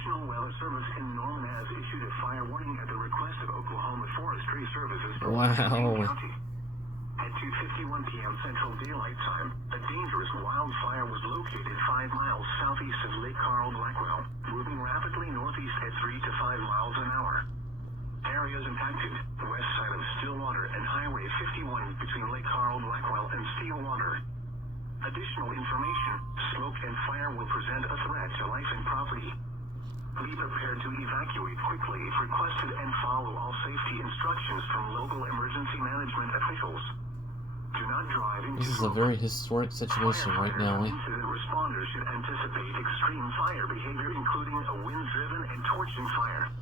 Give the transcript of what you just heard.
National Weather Service in Norman has issued a fire warning at the request of Oklahoma Forestry Services for Wjon County. At 2:51 p.m. Central Daylight Time, a dangerous wildfire was located 5 miles southeast of Lake Carl Blackwell, moving rapidly northeast at 3 to 5 miles an hour. Areas impacted: west side of Stillwater and Highway 51 between Lake Carl Blackwell and Stillwater. Additional information: smoke and fire will present a threat to life and property. Be prepared to evacuate quickly if requested and follow all safety instructions from local emergency management officials. Do not drive into... This is a very historic situation right now. Incident responders should anticipate extreme fire behavior, including a wind-driven and torching fire.